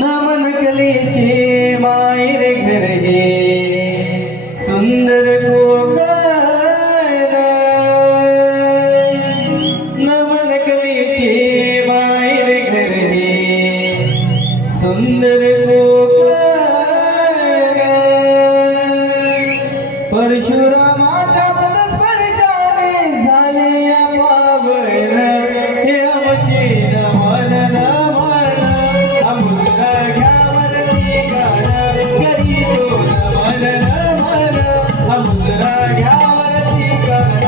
नमन कलेचे मायर घर हे सुंदर कोकण नमन कलेचे मायर घर हे सुंदर कोकण परशुरामाच्या पदस्पर्शाने झाले या पावन हे आमचे नमन नमन अमुद्रा घ्यावरती गाणं करी तो नमन नमन अमुद्रा घ्यावरती गाणं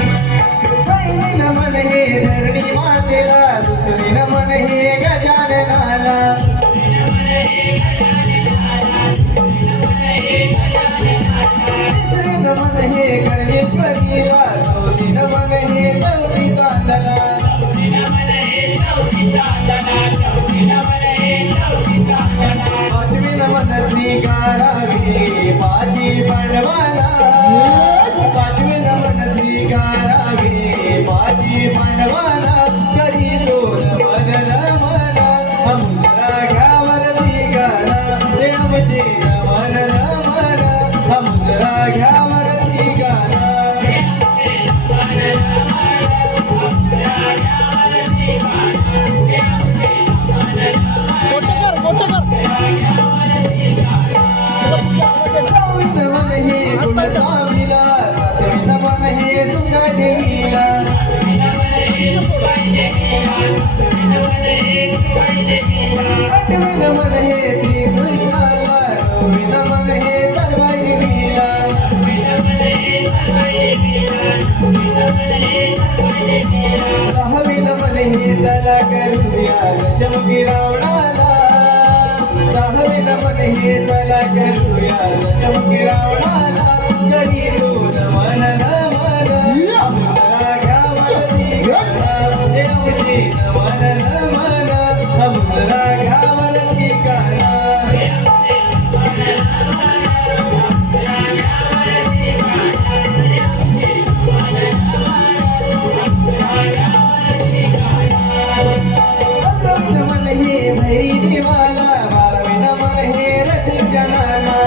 पहिली नमन हे धरणी मातेला दुसरी नमन हे गजाननाला तिसरी नमन हे गणेश्वरीला चौथी नमन हे चौथी चांदला पाचवी नमन श्री गारावी पाची पांडवाला पाचवी नमन श्री गारावी पाची पांडवाला करी तो नमन नमन अमुद्रा घ्यावरती गाणं हे आमचे नमन नमन अमुद्रा घ्यावरती गाणं सहावी नमन हे कुलस्वामीला सातवी नमन हे तुंगादेवीला आठवी नमन हे श्रीकृष्णाला नववी नमन हे सलभादेवीला दहावी नमन हे चला करूया दशमुखी रावणाला दहावी नमन हे चला करूया दशमुखी रावणाला करी तो नमन नमन अमुद्रा घ्यावरती गाणं हे आमचे नमन नमन अमुद्रा घ्यावरती गाणं अकरावी नमन हे भैरी देवाला बारावी नमन हे रसिक जनाला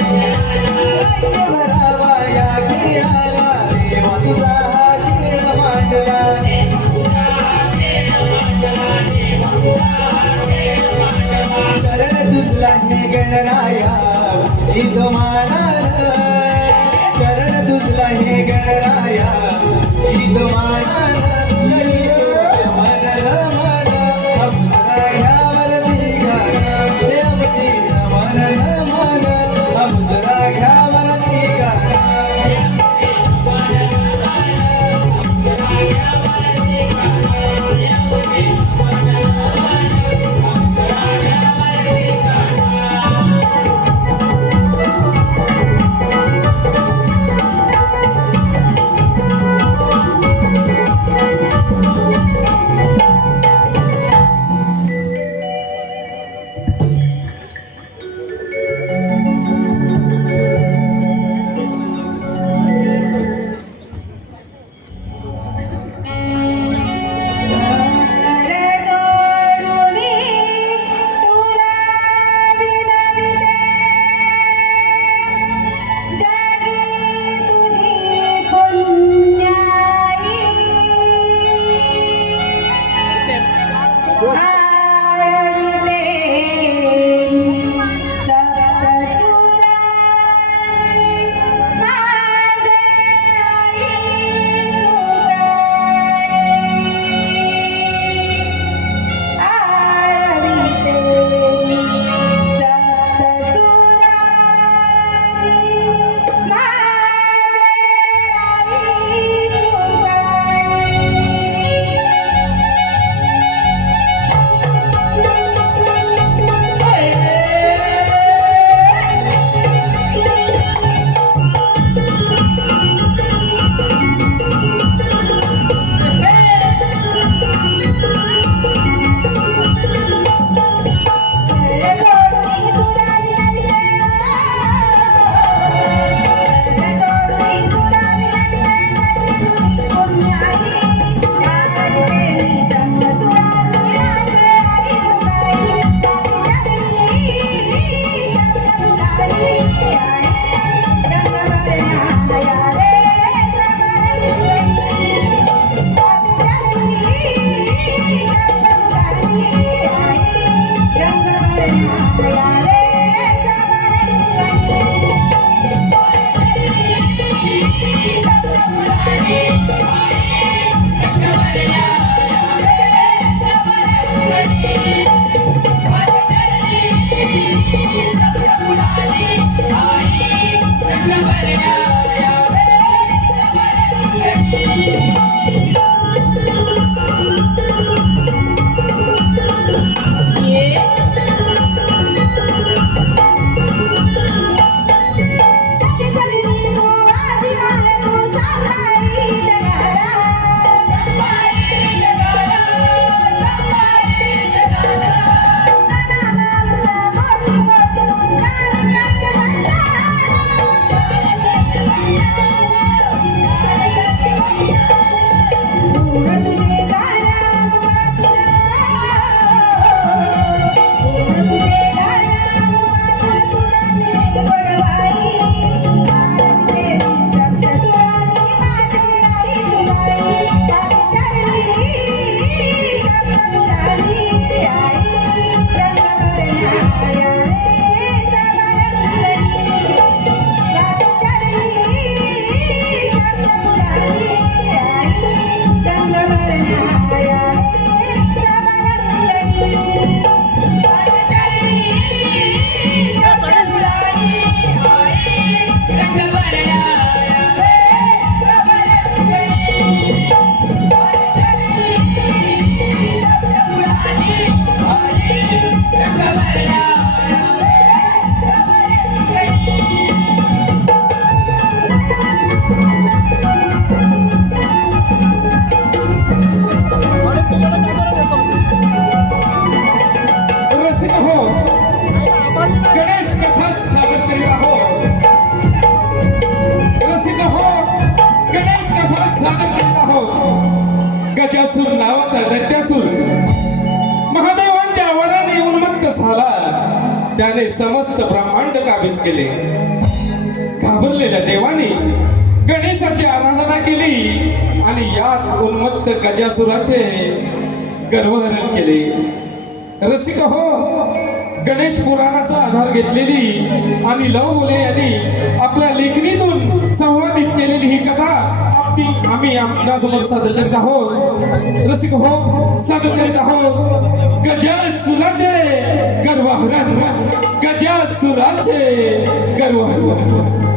राज्य भरावा या खेळाला देवा तुझा हा खेळ मांडला शरण तुझला हे गणराया तुझी तो मानाला शरण तुझला हे गणराया तुझी तो मानाला करी तो नमन नमन अमुद्रा घ्यावरती गाणं हे आमचे नमन नमन अमुद्रा घ्यावरती गाणं त्याने समस्त ब्रह्मांड काबीज केले. घाबरलेल्या देवाने गणेशाची आराधना केली आणि यात उन्मत्त गजासुराचे गर्वहरण केले. रसिक हो, गणेश पुराणाचा आधार घेतलेली आणि लव मुले यांनी आपल्या लेखणीतून संवादित केलेली ही कथा आम्ही आपणासमोर सादर करीत आहोत. रसिक हो, सादर करीत आहोत गजासुराचे गर्वहरण. गजासुराचे गर्वहरण.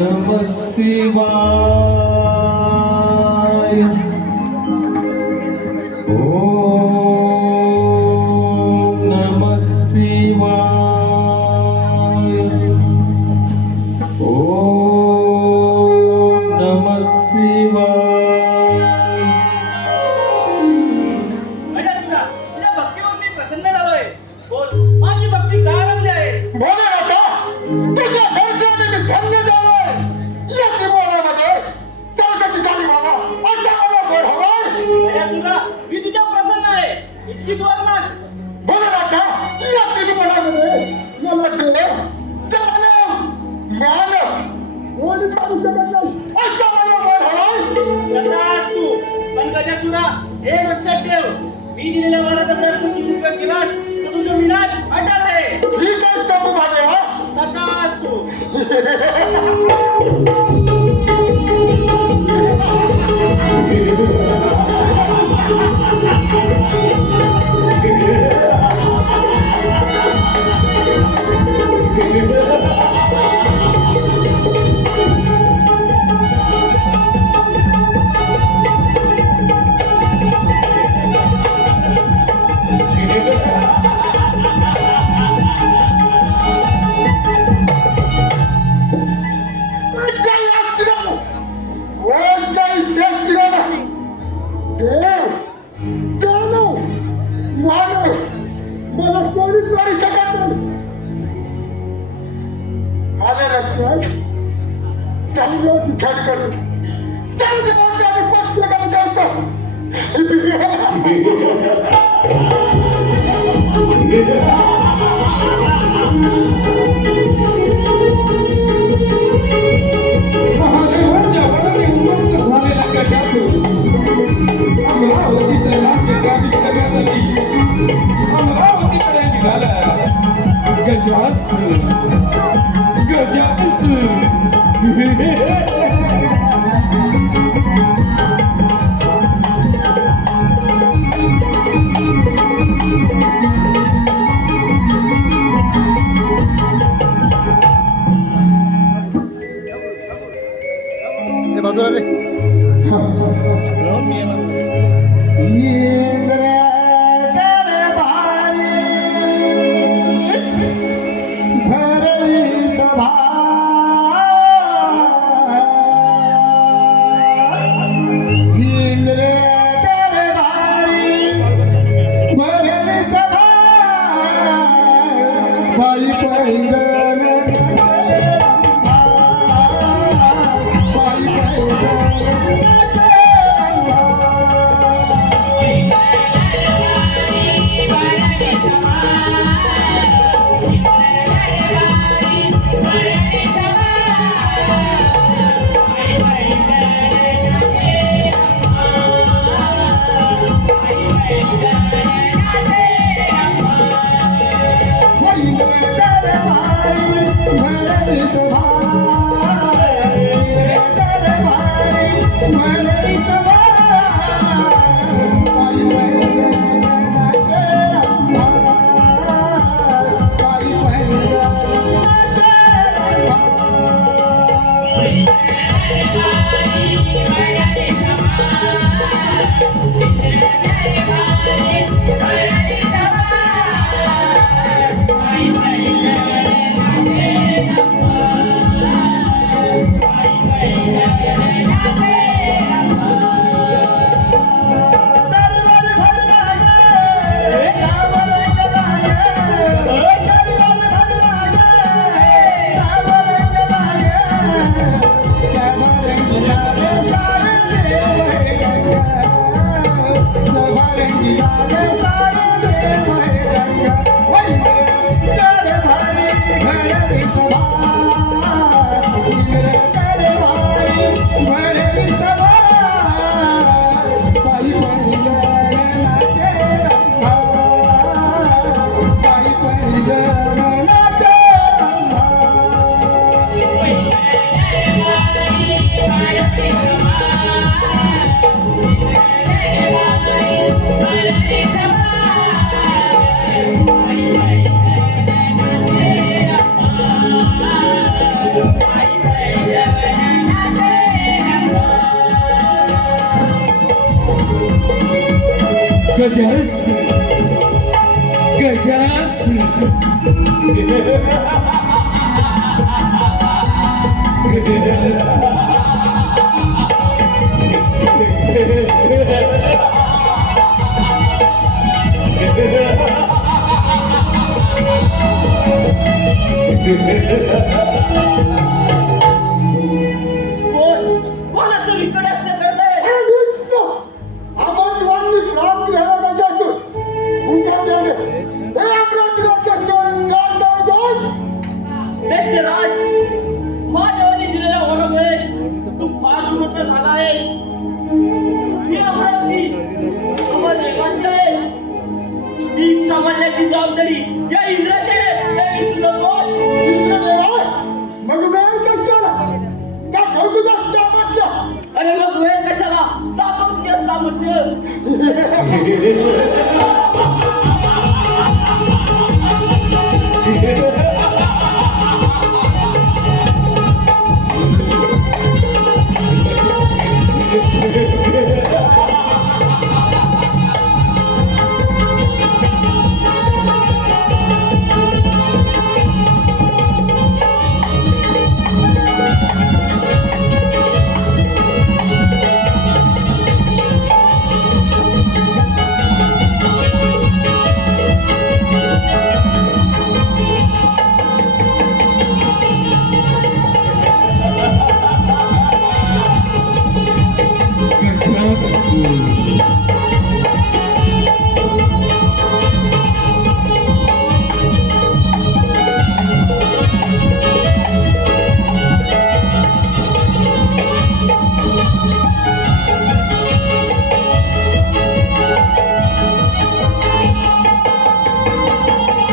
नमः शिवाय. नमः शिवाय. नमः शिवाय. तुझ्या भक्तीवर मी प्रसन्न झालोय. बोल, माझी भक्ती का रमली आहे? बोले आता तुझ्या दर्शनाने मी धन्य झालोय. या त्रिभुवनामध्ये सरस्वती झाली बाबा असा मला वर हवाय. सुद्धा मी तुझ्या प्रसन्न आहे. इच्छित वर माग. बोले आता या त्रिभुवनामध्ये मला केलं दानव मानव कोणी काढू शकत नाही असा मला वर हवाय. तथाच तू. पण गजासुरा, एक लक्षात ठेव, मी दिलेल्या वराचा जर तू दुरुपयोग केलास तर तुझं विनाश अटळ आहे. ही काय सांगू माझे हा तथाच तू. महादेवाच्या वराने उन्मत्त झालेला गजासूर अमरावतीचं राज्य काबीज करण्यासाठी अमरावतीकडे निघाला. गजासूर. बाजूला रे. इंद्र दरबारी भरली सभा. इंद्र दरबारी भरली सभा. बाई पैदल कोण असं विकट असं करताय? दैत्यराज, महादेवाने दिलेल्या वरामुळे तू फार उन्नत झाला आहेस. ही अमरावती अमरदेवांची आहे. ती सांभाळण्याची जबाबदारी या इंद्राची आहे. हे विसरू नकोस. अरे मग वेळ कशाला? दाखव तुझ्या सामर्थ्य.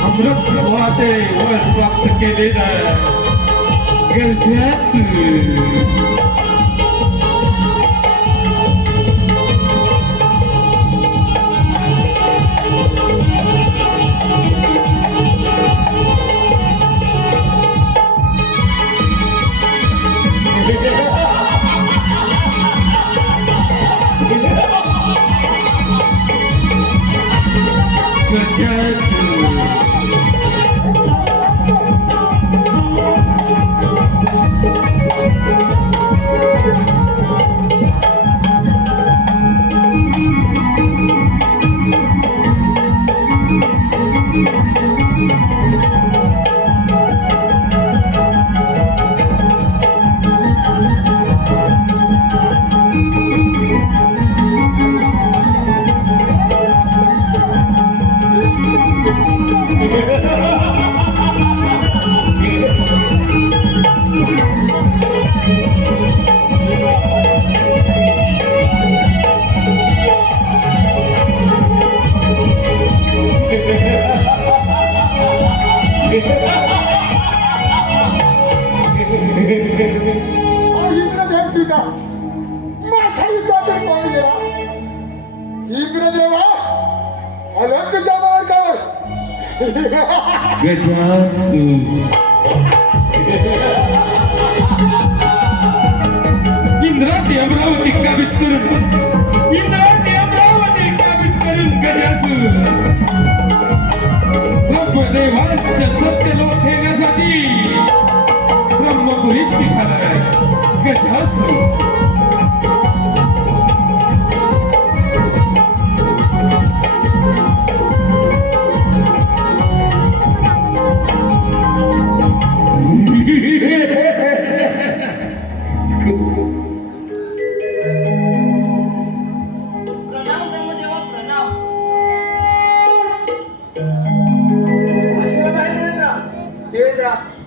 अमृतत्वाचे वर प्राप्त केलेलं गरजेचं. इंद्रदेवा अलंकच्या मार्गावर गजासू. इंद्राची अमरावती काबीज करून गजासू ब्रह्मदेवांच्या सत्यलोक येण्यासाठी ब्रह्मपुरीच निघालाय गजासू.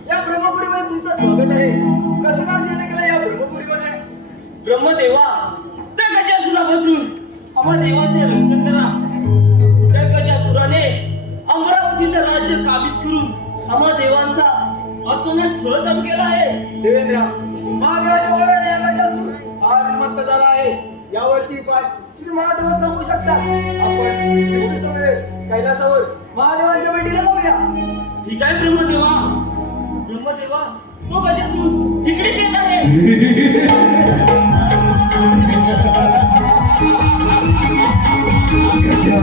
या ब्रह्मपुरीमध्ये तुमचं स्वागत आहे. कसं काम जेवण केलं या ब्रह्मपुरीमध्ये? ब्रह्मदेवा, त्या गजासुरापासून अमरदेवाचे रक्षण करा. त्या गजासुराने अमरावतीचं राज्य काबीज करून अमरदेवांचा अतोनात छळ चालू केला आहे. देवेंद्र, महादेवाच्या वराने या गजासूर फार श्रीमंत झाला आहे. यावरती उपाय श्री महादेव सांगू शकता. आपण विष्णू समेत कैलासावर महादेवांच्या भेटीला जाऊया. ठीक आहे ब्रह्मदेवा. ब्रह्मदेवा, तो गजासूर इकडेच येत आहे. गजासू.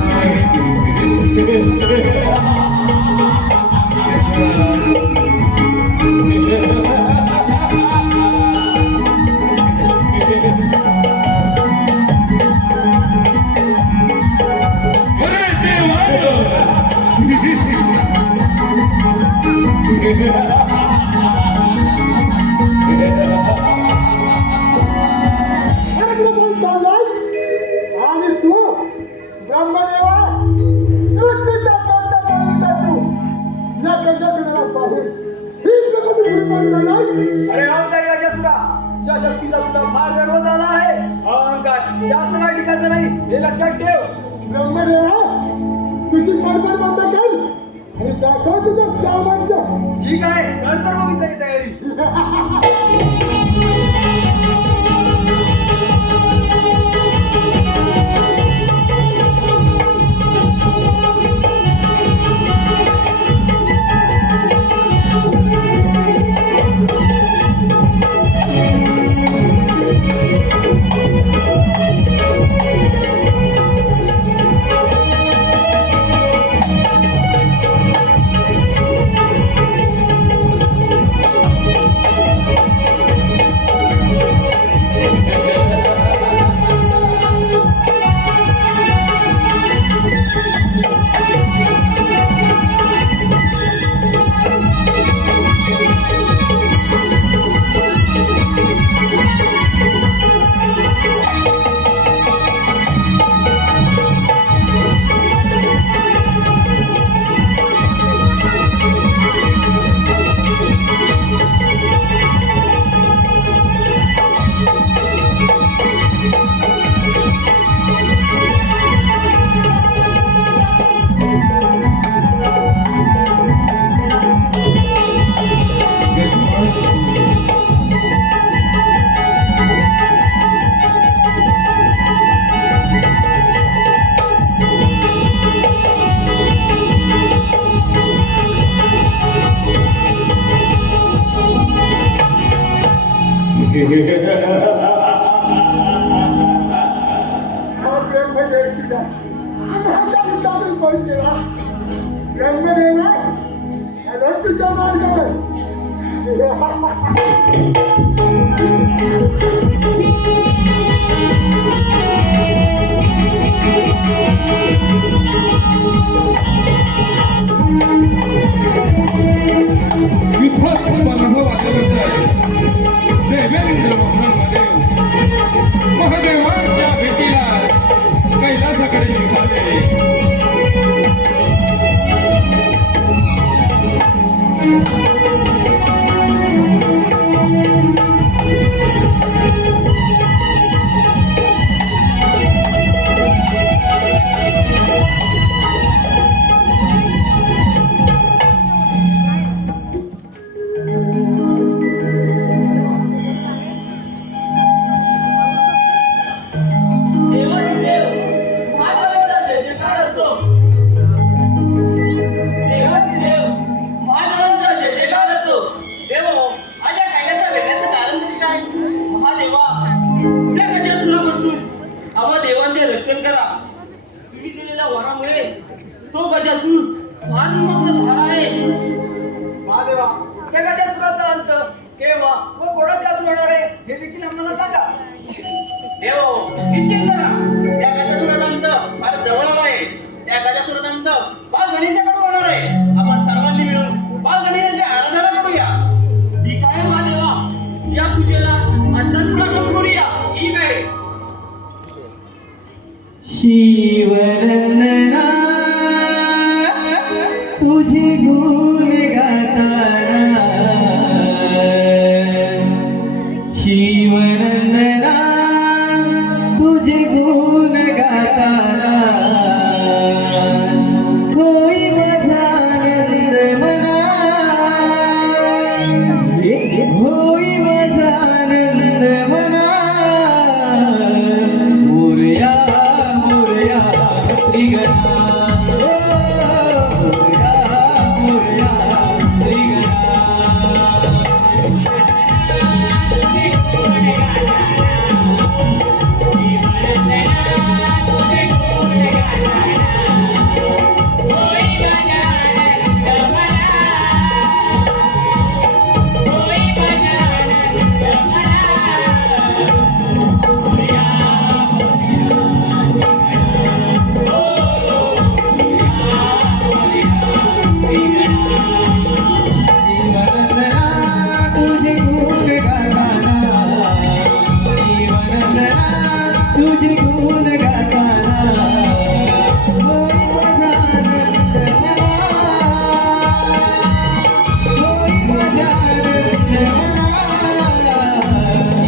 आणि तू ब्रह्मदेवा सृष्टीचा कोणता पाहून या त्याच्याकडे पाहून ही प्रगती निर्माण नाही. अरे अहंकारी गजासुरा, तुझ्या शक्तीचा तुला फार गर्व झाला आहे. अहंकार जास्त काय टिकायचं नाही हे लक्षात ठेव. ब्रह्मदेवा तुझी बडबड बंद कर आणि दाखव तुझं सामर्थ्य. ठीक आहे, नंतर मग इथे तयारी. ब्रह्मदेवा माझ्या मुलाला कोण देवा. ब्रह्मदेवा आला तुझ्या मार्गावर. युद्धात खूप अनुभव आलेला आहे. देवेंद्र महादेव महादेवांच्या भेटीला कैलासाकडे निघाले. रक्षण करा. तुम्ही दिलेल्या वरामुळे तो गजासूर फार झाला आहे. महादेवा, त्या गजासुराचा अंत केव्हा व कोणाच्या हातून होणार आहे हे देखील आम्हाला सांगा. देव निश्चित करा, त्या गजासुराचा अंत फार जवळ आला आहे. त्या गजासुराचा अंत बाल गणेशाकडे होणार आहे. आपण सर्वांनी मिळून बाल गणेशाची आराधना करूया. ठीक आहे महादेवा, या पूजेला अंतात प्रारंभ करूया. ठीक आहे. शिवनंदना तुझे गुण गाताना. शिवनंदना तुझे गुण गाताना. होई माझा आनंद मना. होई माझा आनंद मना. मोरया मोरया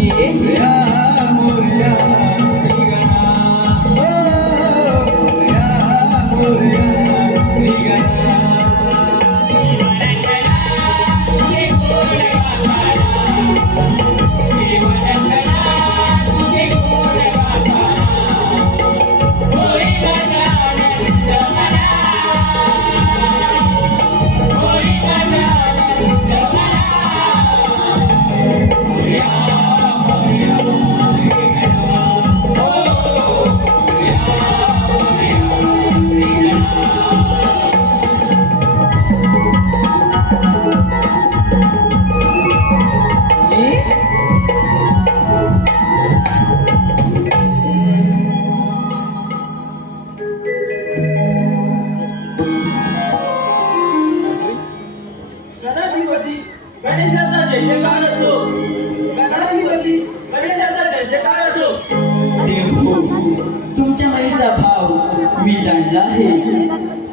मोरया श्रीगणा मोरया श्रीगणा गणाधिपती गणेशाचा जय जयकार असो. गणाधिपती गणेशाचा जय जयकार असो. देव, तुमच्या माईचा भाव मी जाणला आहे.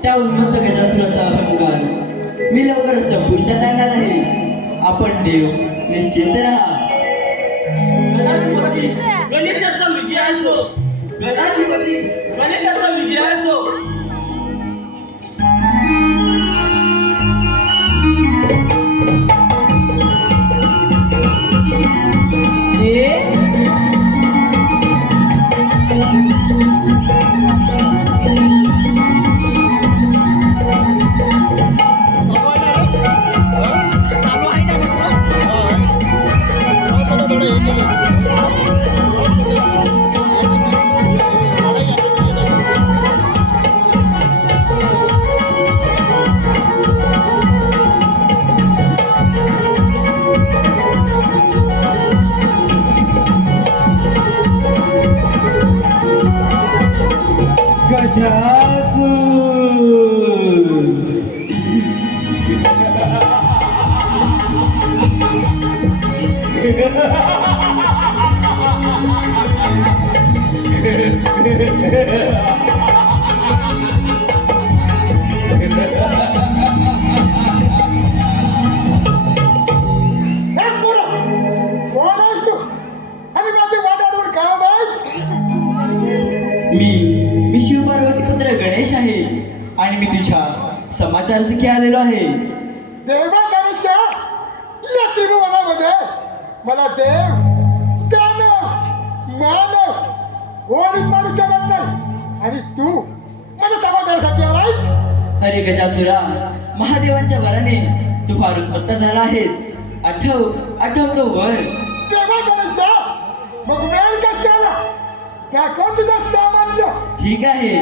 त्या उन्मत्त गजासुराचा अहंकार मी लवकर संपुष्टात आणणार आहे. आपण देव निश्चिंत राहा. गणाधिपती गणेशाचा विजय असो. गणाधिपती गणेशाचा विजय असो. कोण आहेस तू आणि माझी वाट अडवून काय आहेस? मी शिवपार्वती पुत्र गणेश आहे आणि मी तुझ्या समाचारासाठी आलेलो आहे. देवा गणेशा या त्रिभुवनामध्ये मला देव दानव मानव कोणीच माणूस शकत नाही आणि तू मला समाधानासाठी आलायस. अरे गजासुरा, महादेवांच्या वराने तू फार उत्पत्त झाला आहेस. आठवतो वर. देवा गणेशा मग वेळ कशाला दाखव तुझं सामर्थ्य. ठीक आहे.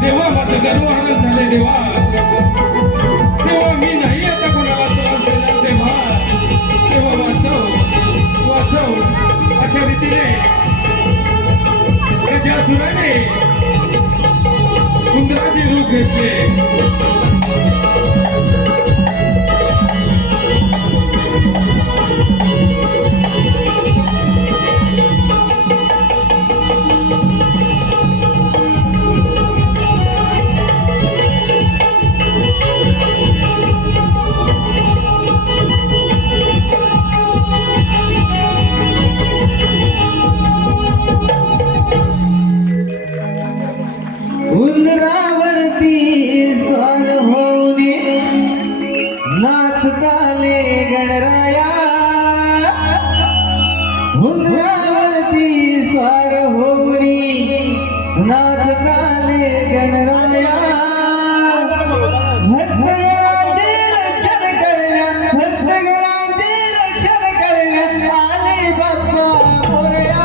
देवा माझं गर्व आनंद देवा तेव्हा मी नाही आता कोणाला त्रास देणार तेव्हा वाचव अशा रीतीने गजासुराने उंदराचे रूप घेतले. उंदरावरती स्वार होऊनी नाचताले गणराया. उंदरावरती स्वार होऊनी नाचताले गणराया. भक्तगणाचे रक्षण करण्या भक्तगणाचे रक्षण करण्या आले बाप्पा मोरया.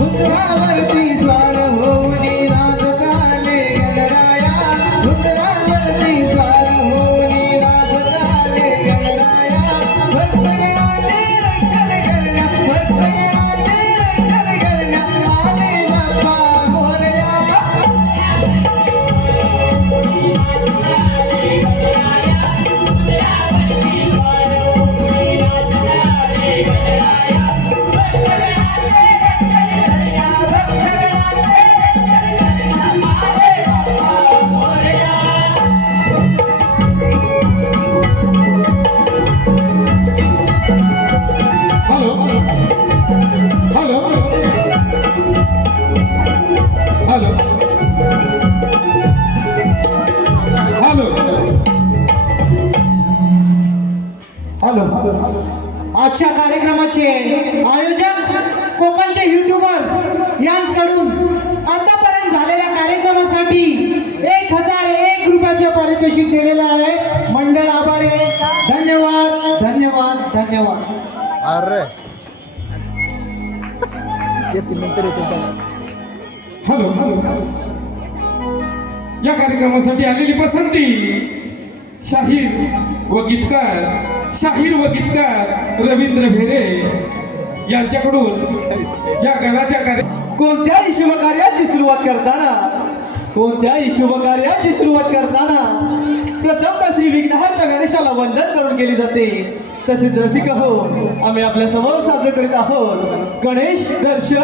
उंदरावरती स्वार होऊनी नाचताले गणराया. उंदरावरती स्वार होऊनी नाचताले गणराया. भक्तगणाचे रक्षण करण्या भक्तगणाचे रक्षण करण्या आले Bappa Morya. Hello hello hello hello hello. आजच्या कार्यक्रमाचे आयोजक कोकणचे युट्यूबर यांकडून आतापर्यंत झालेल्या कार्यक्रमासाठी 1001 रुपयाचे पारितोषिक दिलेलं आहे. मंडळ आभारी आहे. धन्यवाद धन्यवाद धन्यवाद. Hello hello. या कार्यक्रमासाठी आलेली पसंती शाहीर व गीतकार रवींद्र भेरे यांच्याकडून या गणाच्या कोणत्याही शुभकार्याची सुरुवात करताना प्रथमतः श्री विघ्नहर्ता गणेशाला वंदन करून केली जाते. तसेच रसिक हो आम्ही आपल्या समोर सादर करीत आहोत गणेश दर्शन.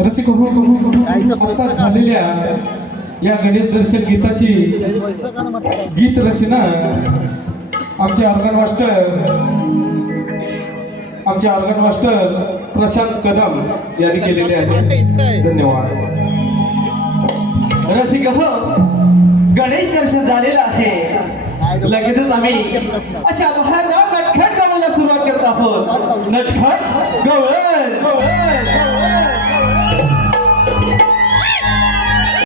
रसिक आता झालेल्या या गणेश दर्शन गीताची गीत रचना आमचे ऑर्गन मास्टर प्रशांत कदम यांनी केलेले आहे. धन्यवाद. रसिक हो, गणेश दर्शन झालेलं आहे. लगेचच आम्ही अशा बहारदार नटखट गाण्याला सुरुवात करत आहोत. नटखट गवळण